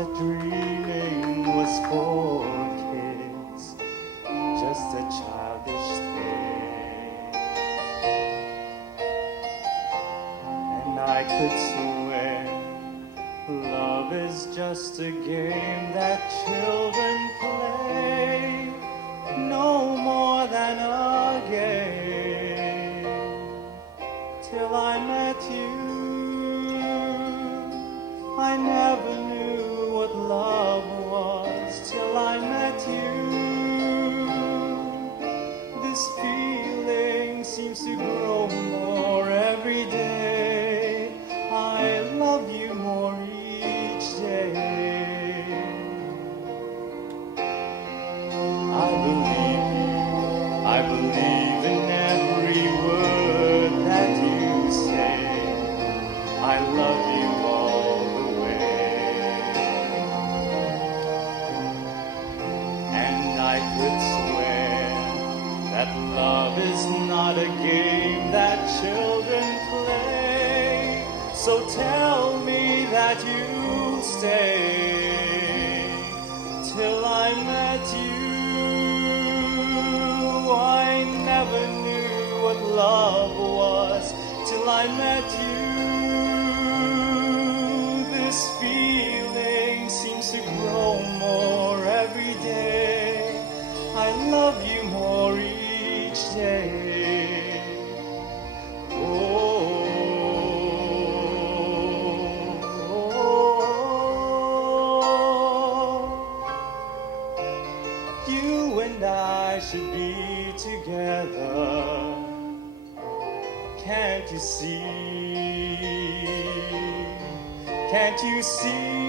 that dreaming was for kids, just a childish thing. And I could swear love is just a game that children play, no more than a game, till I met you. I never knew what love was till I met you. This feeling seems to grow more every day. I love you more each day. I believe in every word that you say. I love you all the way. And I could swear that love is not a game that children play. So tell me that you'll stay till I met you. I never knew what love was till I met you. This feeling seems to grow more every day. I love you more each day. Oh, you and I should be together. Can't you see? Can't you see?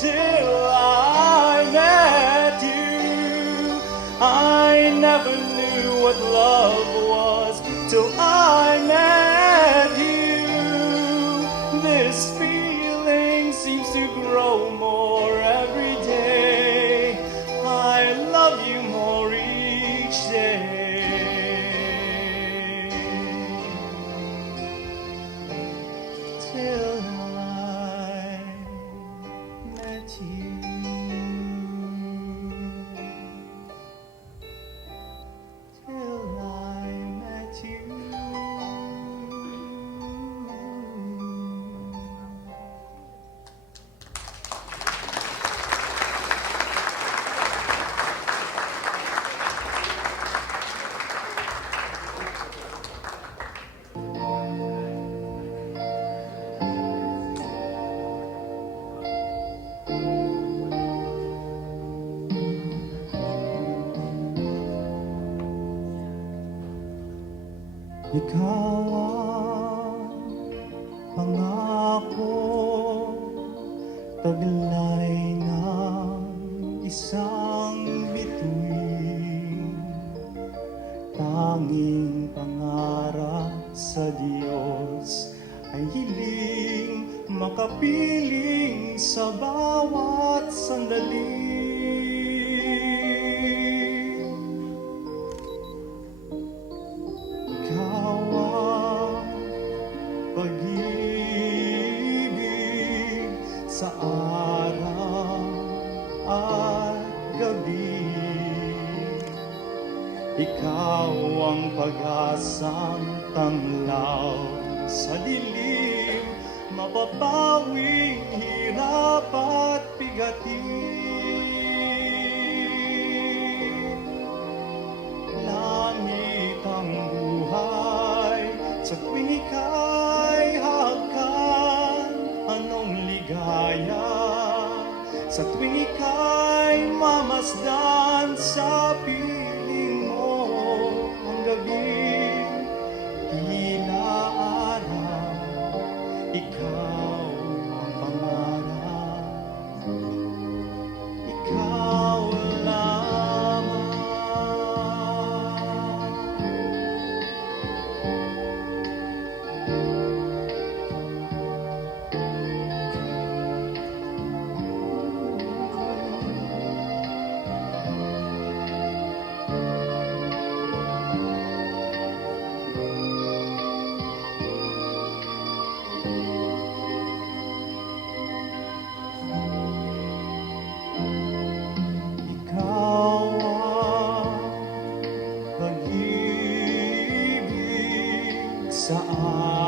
Till I met you, I never knew what love was till I met you. This feeling seems to grow more every day. I love you more each day. Till I met you. Till I met you. Ikaw ang pangako, taglay ng isang bituin, tanging pangarap sa Diyos ay hiling makapiling sa bawat sandali. Pag-ibig sa araw at gabi, ikaw ang pag-asang tanglaw sa dilim, mapapawing hirap at bigatin. Langit ang buhay sa tuwing ika'y hagkan, anong ligaya sa tuwing ika'y mamasdan sa piling mo. Ang gabi tila araw, ikaw ang pangarap, ikaw lamang.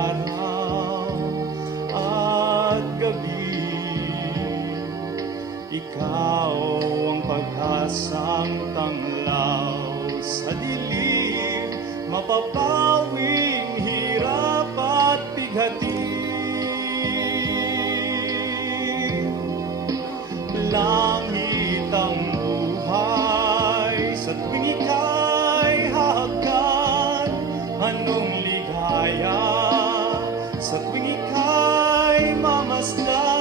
araw at gabi. Ikaw ang pag-asang tanglaw sa dilim, mapapawing hirap at bighati. Langit ang buhay sa tuwing ika'y hahagkan. Anong ligaya sa tuwing ika'y mamasdan.